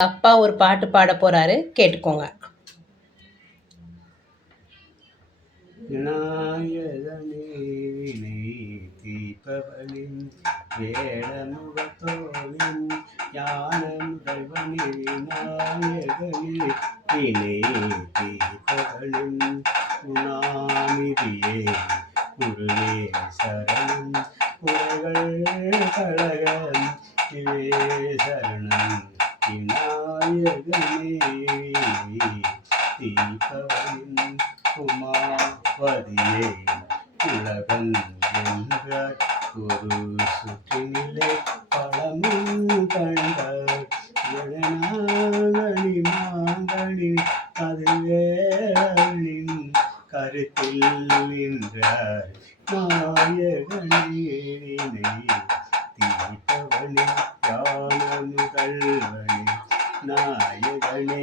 அப்பா ஒரு பாட்டு பாட போறாரு, கேட்டுக்கோங்க. நாயகனே வினை தீர்ப்பவனின் வேடமுகத்தோனின் ஞான முதல்வனே நாயகனே வினை தீர்ப்பவனின் உணாநிதியே குருவே சரணம் குறைகள் கழகம் இவே சரணம் விநாயகனே தீர்ப்பவனின் உமாபதியே உலகம் என்றார் ஒரு சுற்றினிலே பழமும் கண்டார் எழனாகணி மாங்கனி அதுவேளின் கருத்தில் நின்றார் நாயகனே தீர்ப்பவனே ஞான முதல்வனே நாயகனே